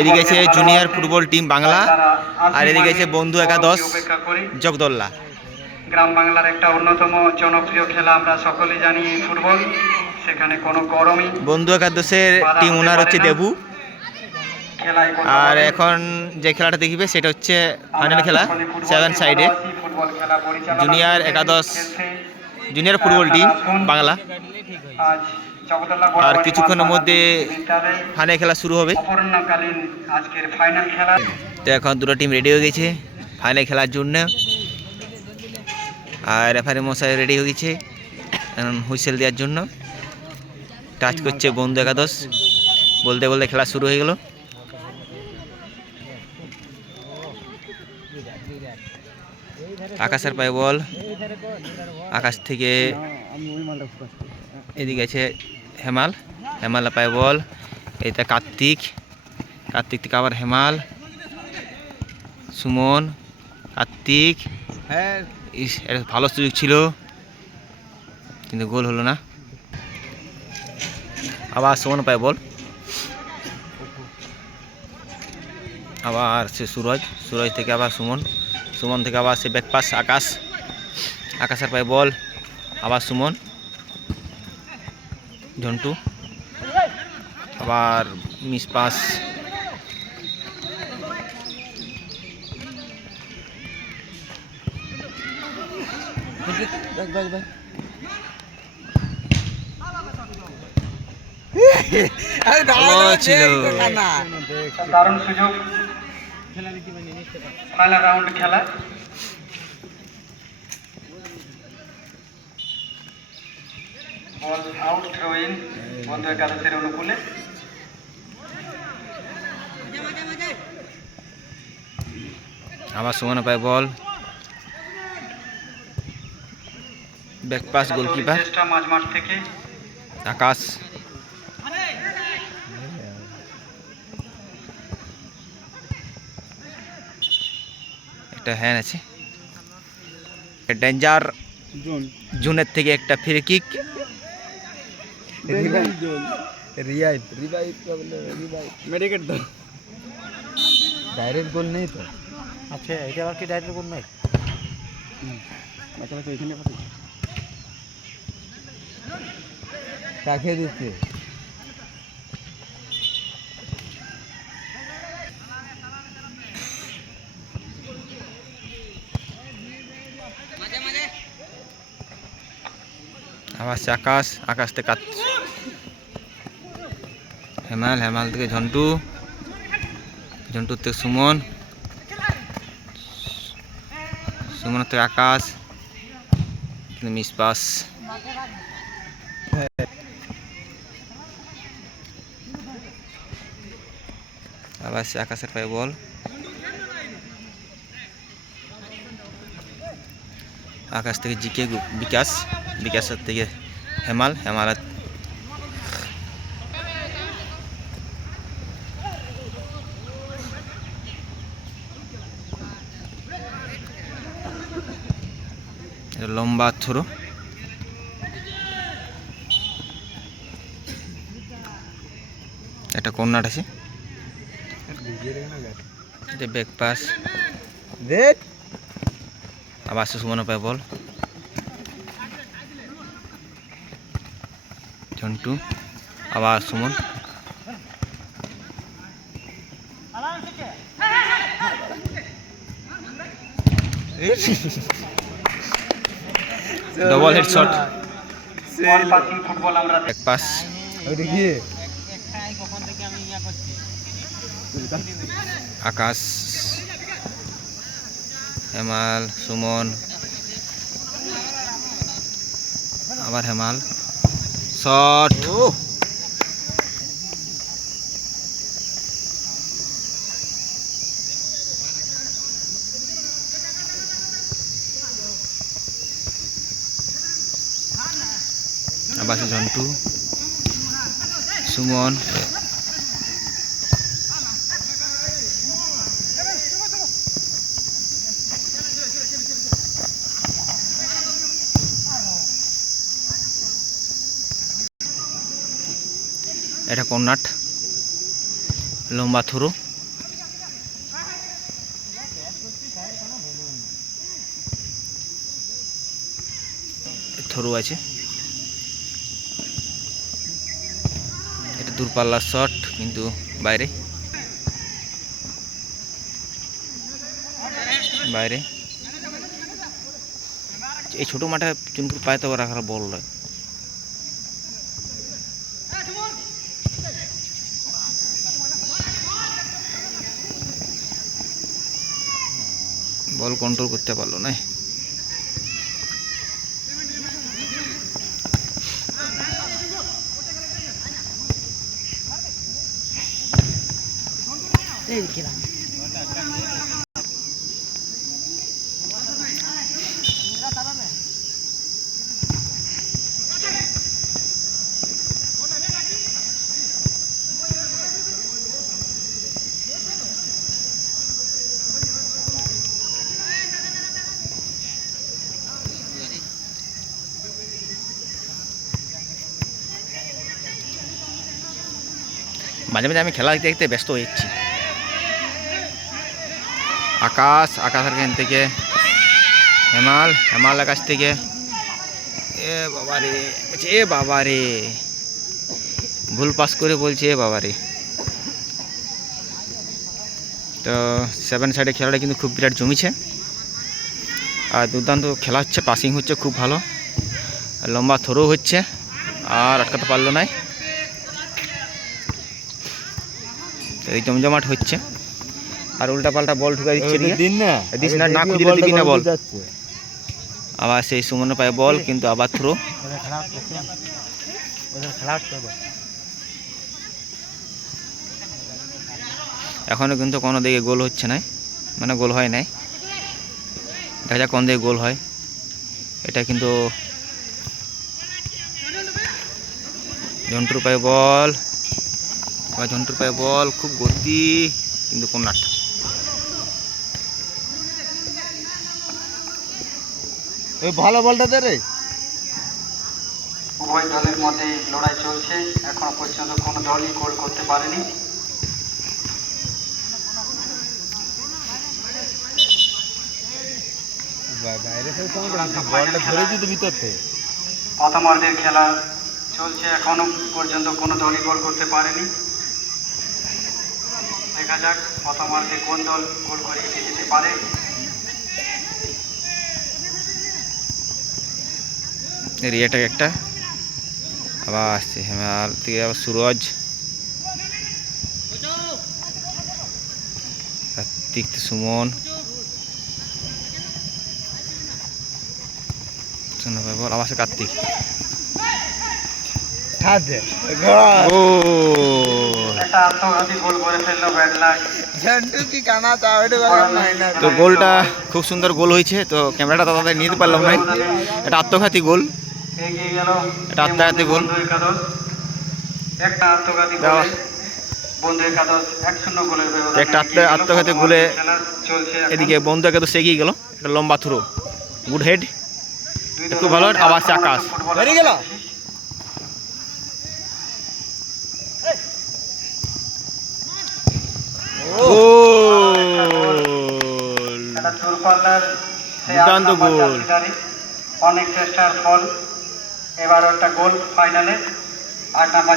এদিকে আছে junior football team Bangla, আর এদিকে আছে বন্ধু একাদশ জগদল্লা। গ্রাম বাংলার একটা অন্যতম জনপ্রিয় খেলা আমরা সকলে জানি ফুটবল। সেখানে কোনো গরমই বন্ধু একাদশের টিম ওনার হচ্ছে দেবু। আর এখন যে খেলাটা দেখবে সেটা হচ্ছে ফাইনাল খেলা 7 সাইডে জুনিয়র একাদশ জুনিয়র ফুটবল টিম বাংলা। আর কিছুক্ষণের মধ্যে ফাইনাল খেলা শুরু হবে। তো এখন দুটো টিম রেডি হয়ে গেছে ফাইনাল খেলার জন্য, আর রেফারি মশাই রেডি হয়ে গেছে হুইসেল দেওয়ার জন্য। টাচ করছে বন্ধু একাদশ, বলতে বলতে খেলা শুরু হয়ে গেল। আকাশের পায়ে বল, আকাশ থেকে এদিকে আছে হেমাল, হেমাল পায়ে বল, এটা কার্তিক, কার্তিক থেকে আবার হেমাল, সুমন, কার্তিক। এটা ভালো সুযোগ ছিল কিন্তু গোল হলো না। আবার সুমন পায় বল, আবার সে সুরজ, সুরজ থেকে আবার সুমন, সুমন থেকে আবার সে ব্যাক পাস আকাশ, আকাশের পায়ে বল, আবার সুমন, ঝন্টু, আবার মিস পাস, দারুণ সুযোগ ফাইনাল রাউন্ড খেলা। বল আউট, থ্রো ইন বন্ধু একাদশের অনুকূলে। আবার সুমন পায় বল, ব্যাক পাস গোলকিপার মাঝমাঠ থেকে আকাশ, একটা হ্যান্ড আছে, ডেঞ্জার জোনের থেকে একটা ফ্রি কিক, ডাইরেক্ট গোল নেই তো। আচ্ছা এটা আবার কি ডাইরেক্ট গোল নয়? কাকে দিচ্ছে? আবার সে আকাশ, আকাশ থেকে হেমাল, হেমাল থেকে ঝন্টু, ঝন্টুর থেকে সুমন, সুমন থেকে আকাশ, মিস পাস, আবার সে আকাশের পায়ে বল, আকাশ থেকে জিকে বিকাশ, বিকাশের থেকে হেমাল, হেমাল লম্বা থ্রো, একটা কর্নার আছে, ব্যাক পাস, আবার সুমন পায় বল, ঝন্টু, আবার সুমন, ডবল হেড শট, এক পাস, আকাশ, হেমাল, সুমন, আবার হেমাল, শট, আবার ঝন্টু, সুমন, এটা কর্নার, লম্বা থ্রো, থ্রো আছে। এটা দূরপাল্লার শট কিন্তু বাইরে বাইরে। এই ছোটো মাঠে চুনপুর পায়তো রাখার বল নয়। বল কন্ট্রোল করতে পারলো না। মাঝে মাঝে আমি খেলা দেখতে দেখতে ব্যস্ত হয়ে যাচ্ছি। আকাশের এখান থেকে হেমাল আকাশ থেকে এ বাবা রে ভুল পাস করে বলছে এ বাবা রে। তো 7 সাইডে খেলাটা কিন্তু খুব বিরাট জমিছে আর দুর্দান্ত খেলা হচ্ছে। পাসিং হচ্ছে খুব ভালো, লম্বা থ্রো হচ্ছে আর আটকাতে পারলো না। এই জমজমাট হচ্ছে আর উল্টা পাল্টা বল ঢুকা দিচ্ছে দিস না খুঁজে দিবি না বল। আবার সেই সুমনের পায়ে বল কিন্তু আবার থ্রো। এখনো কিন্তু কোনো দিকে গোল হচ্ছে না, মানে গোল হয় নাই। দেখা যাক কোন দিকে গোল হয়। এটা কিন্তু ঝন্টুর পায়ে বল, আবার ঝন্টুর পায়ে বল, খুব গতি কিন্তু কোন নাট। ওই ভালো বলটা দে রে। উভয় দলের মধ্যে লড়াই চলছে, এখনো পর্যন্ত কোনো দলই গোল করতে পারেনি। বলটা ধরে যদি ভিতর থেকে প্রথমার্ধের খেলা চলছে, এখনো পর্যন্ত কোনো দলই গোল করতে পারেনি। দেখা যাক প্রথমার্ধে কোন দল গোল করে এগিয়ে যেতে পারে। রিয়াটা একটা আবার আসছে হেমাল থেকে, আবার সুরজ, কার্তিক, সুমন, বল আবার আসছে কার্তিক। তো গোলটা খুব সুন্দর গোল হয়েছে। তো ক্যামেরাটা তাদের নিতে পারলাম না। এটা আত্মঘাতী গোল, এটা আত্মঘাতী গোল। একটা আত্মঘাতী আত্মঘাতী গোলে এদিকে বন্ধু একে তো সেগিয়ে গেল। এটা লম্বা থ্রো, গুড হেড, খুব ভালো। আবার সে আকাশ গেল। দুর্দান্ত গোল, অনেক চেষ্টার ফল এবার একটা গোল ফাইনালে। 8 নাম্বার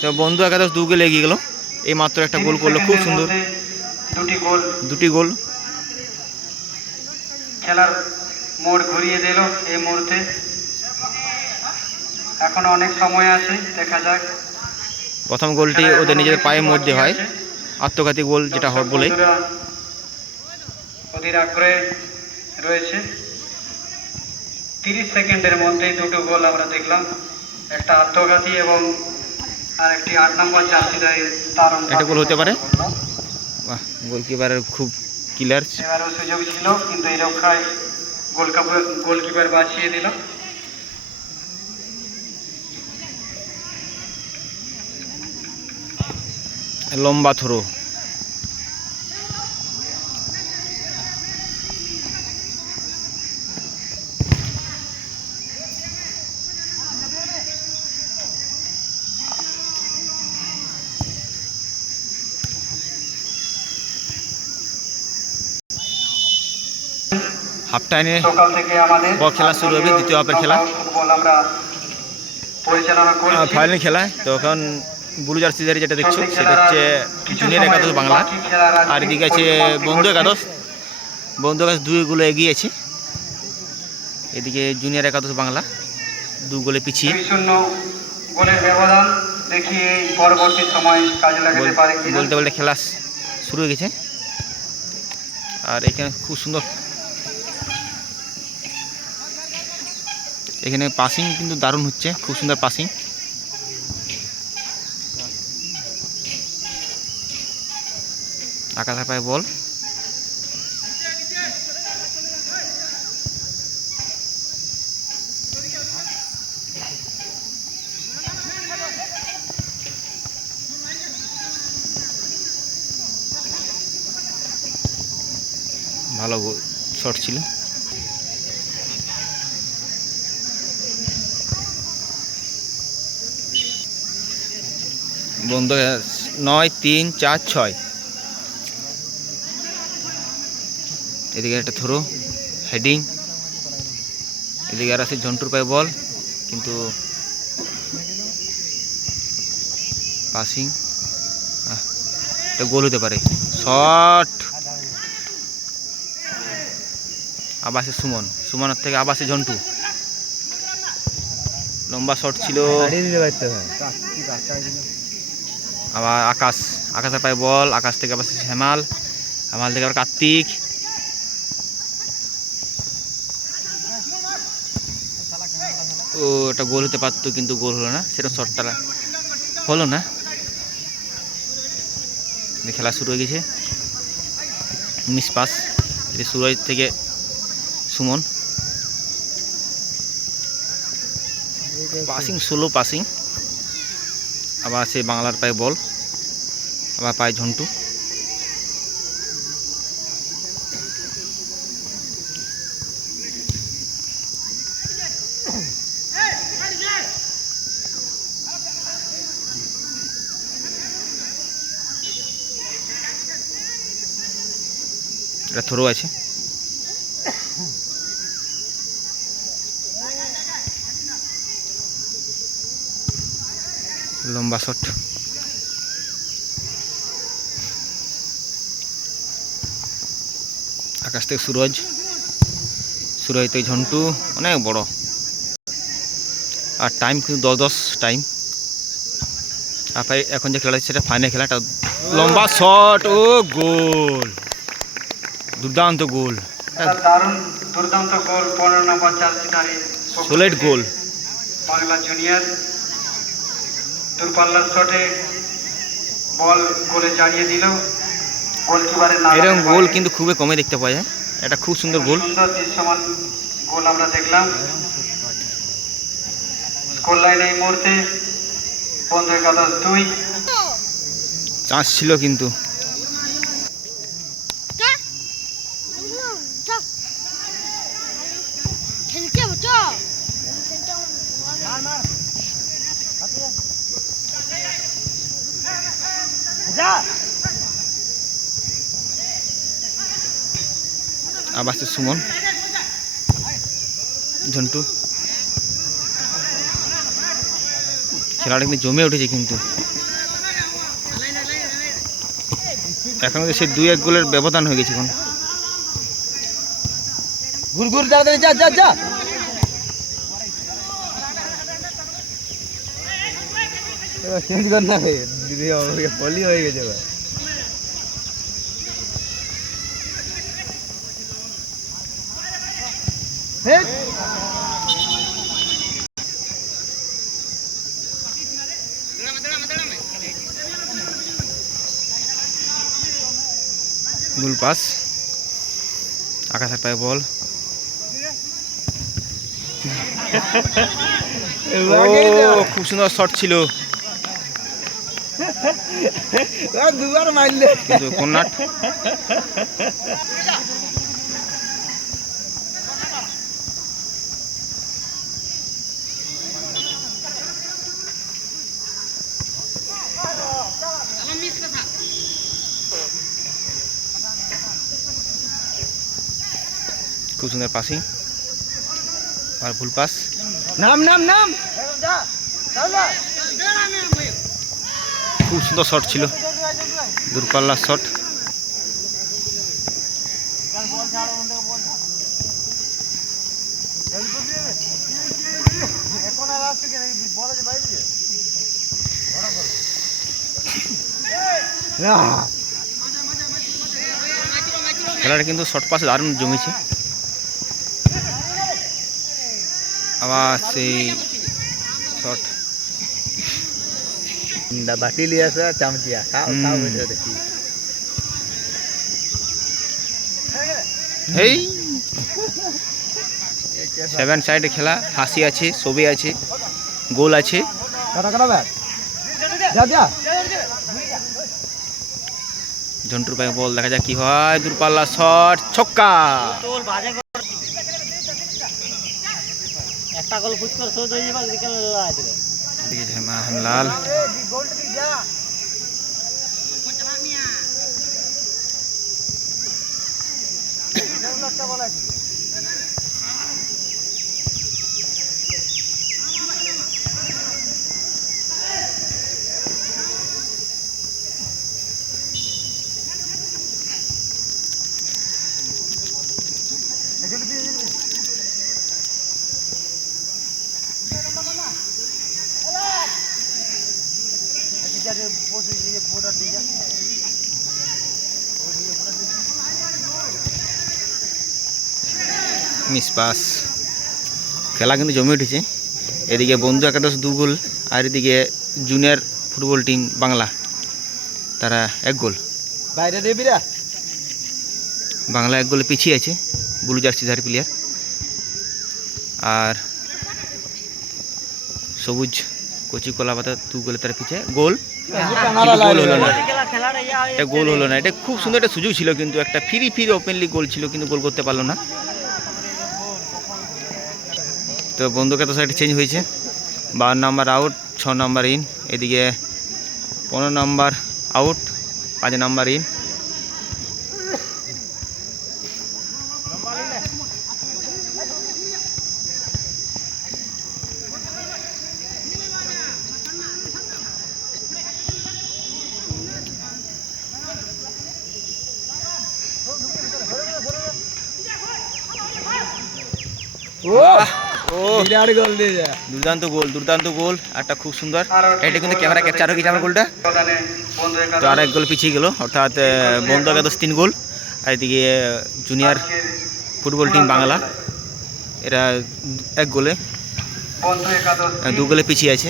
তো বন্ধু একাদশ 2 গোলে এগিয়ে গেল। এই মাত্র একটা গোল করলো, খুব সুন্দর দুটি গোল। খেলার মোড় ঘুরিয়ে দিল এই মুহূর্তে। এখনো অনেক সময় আছে, দেখা যাক। প্রথম গোলটি ওদের নিজেদের পায়ের মধ্যে হয়, আত্মঘাতী গোল যেটা হয় বলে। অধীর আগ্রহে রয়েছে। 30 সেকেন্ডের মধ্যেই দুটো গোল আমরা দেখলাম, একটা আত্মঘাতী এবং আরেকটি 8 নম্বর জার্সিদারি দারুণ একটা গোল হতে পারে। বাহ, গোলকিপারের খুব ক্লিয়ার। এবারও সুযোগ ছিল কিন্তু এই রক্ষায় গোলকিপার বাঁচিয়ে দিল। লম্বা থ্রো, হাফ টাইমে সকাল থেকে আমাদের বল খেলা শুরু হবে, দ্বিতীয় হাফের খেলা। ফুটবল আমরা পরিচালনা করছি। ফাইনাল খেলায় তো এখন ব্লু জার্সিদের যেটা দেখছো চলতি সেটা খেলার হচ্ছে কিছু জুনিয়র সময় একাদশ বাংলা, বাকি খেলার আর এদিকে আছে পরিসমাপ্তি বন্ধু ঘটছে। একাদশ। বন্ধু একাদশ 2 গোলে এগিয়ে আছে, এদিকে জুনিয়র একাদশ বাংলা 2 গোলে পিছিয়ে। 2-0 গোলের ব্যবধান, দেখি এই পরবর্তী সময় কাজে লাগাতে পারে কিনা। বলতে বলতে খেলা শুরু হয়ে গেছে। আর এখানে খুব সুন্দর, এখানে পাসিং কিন্তু দারুণ হচ্ছে, খুব সুন্দর পাসিং। আকাশে পায় বল, ভালো শট ছিল। বন্ধ 9-3-4-6। এদিকে একটা থ্রো হেডিং, এদিকে আর আছে ঝন্টুর পায়ে বল, কিন্তু পাসিং এটা গোল হতে পারে। শট আবাসে সুমনের থেকে আবাসে ঝন্টু, লম্বা শট ছিল। আবার আকাশের পায়ে বল, আকাশ থেকে আবার হেমাল, হেমাল থেকে আবার কার্তিক। ও এটা গোল হতে পারতো, কিন্তু গোল হলো না, সেটা শটটা হলো না। খেলা শুরু হয়ে গেছে, মিস পাস সুরজ থেকে সুমন, পাসিং স্লো পাসিং। আবার আছে বাংলার পায়ে বল, আবার পায়ে ঝন্টু। এটা থ্রো আছে, লম্বা শট। আকাশ থেকে সুরজ থেকে ঝন্টু, অনেক বড়। আর টাইম কিন্তু 10-10 টাইম। এখন যে খেলা সেটা ফাইনাল খেলাটা। লম্বা শট, ও গোল, দুর্দান্ত গোল, দুর্দান্ত গোল। 15 নম্বর জার্সি ধারী সলিড গোল। বাংলা জুনিয়র দূরপাল্লার শটে বল গোলে জানিয়ে দিল। গোলকিপারের এরকম গোল কিন্তু খুবই কমে দেখতে পাওয়া যায়, এটা খুব সুন্দর গোল। সুন্দর দৃশ্যমান গোল আমরা দেখলাম। গোল লাইনে এই মুহূর্তে বন্ধু একাদশ 2। চান্স ছিল কিন্তু। আবার সুমন, ঝন্টু, খেলাটা কিন্তু জমে উঠেছে। কিন্তু এখন সেই 2-1 গোলের ব্যবধান হয়ে গেছে। এখন ঘুর তাড়াতাড়ি যা যা যা। চেঞ্জ কর না রে, দিদি পলি হয়ে গেছে এবার। গোল পাস, আকাশের পায়ে বল, খুব সুন্দর শট ছিল, দুবার মারলে কিন্তু কর্নার। খুব সুন্দর পাসিং আর ফুল পাস। নাম নাম নাম খুব সুন্দর শট ছিল, দূরপাল্লার শট। খেলাটা কিন্তু শর্ট পাশে দারুণ জমেছে। আবার সেই শট বাটি লিয়ে আসা চামচিয়া খাও খাও বসে দেখি। এই 7 সাইডে খেলা, হাসি আছে, ছবি আছে, গোল আছে। কাটা কাটা ব্যাট যা যা ঝন্টুর পায়ে বল, দেখা যাক কি হয়। দূরপাল্লা শট, ছক্কা। একটা গোল ফুট করে শোধ হয়ে যাবে বিকেলে আছে দেখেছে মাহনলাল। Miss pass. খেলা কিন্তু জমে উঠেছে। এদিকে বন্ধু একাদশ 2 গোল, আর এদিকে জুনিয়র ফুটবল টিম বাংলা তারা 1 গোল। বাইরে দেবিরা বাংলা 1 গোলে পিছিয়ে আছে, ব্লু জার্সিধারী প্লেয়ার। আর সবুজ কচি কলা পাতা 2 গোলে তারা পিছিয়ে। গোল গোল হলো না, এটা গোল হলো না। এটা খুব সুন্দর একটা সুযোগ ছিল, কিন্তু একটা ফ্রি ওপেনলি গোল ছিল, কিন্তু গোল করতে পারলো না। তো বন্ধুকে তো সাইড চেঞ্জ হয়েছে। 52 নম্বর আউট, 6 নম্বর ইন। এদিকে 15 নম্বর আউট, 5 নম্বর ইন। ও বিরাট গোল দিয়ে যা দুর্দান্ত গোল, দুর্দান্ত গোল। একটা খুব সুন্দর, এটা কিন্তু ক্যামেরা ক্যাপচার হয়ে গেছে আমার গোলটা। তো আর 1 গোল পিছিয়ে গেল, অর্থাৎ বন্ধু একাদশ 3 গোল। আর এদিকে জুনিয়র ফুটবল টিম বাংলা এরা 1 গোলে, বন্ধু একাদশ 2 গোলে পিছিয়ে আছে।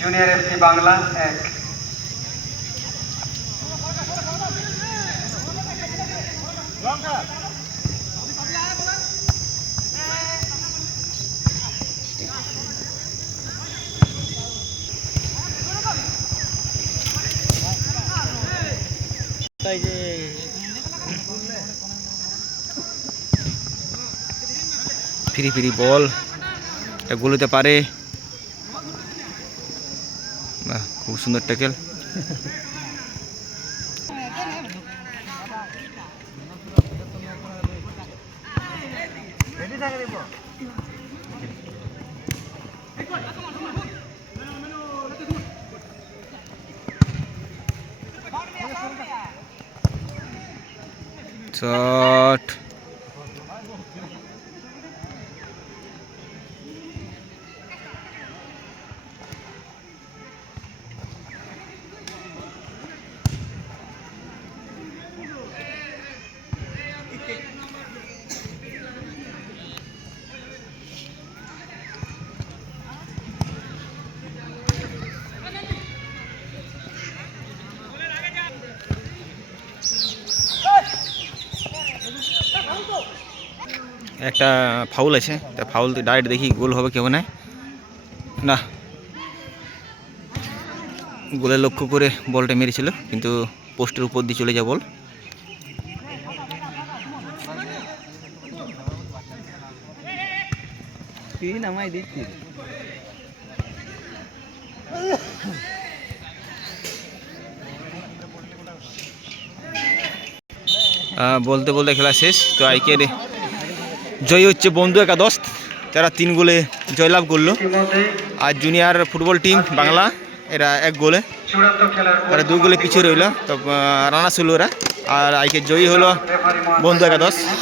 Junior FC Bangla 1। ফ্রি বল, এটা গোল হতে পারে। বাহ, খুব সুন্দর ট্যাকেল। শট, একটা ফাউল আছে, তা ফাউল ডাইরেক্ট দেখি গোল হবে কেউ না, না গোলের লক্ষ্য করে বলটা মেরেছিল, কিন্তু পোস্টের উপর দিয়ে চলে যায় বল। নামাই দিচ্ছি। বলতে বলতে খেলা শেষ। তো আইকের জয় হচ্ছে বন্ধু একাদশ তারা 3 গোলে জয়লাভ করলো। ইতিমধ্যেই আর জুনিয়র ফুটবল টিম বাংলা এরা 1 গোলে, চূড়ান্ত খেলার তারা 2 গোলে পিছিয়ে রইল। তো রানার্স হলো ওরা। আর আজকে জয়ী হলো রেফারি বন্ধু একাদশ।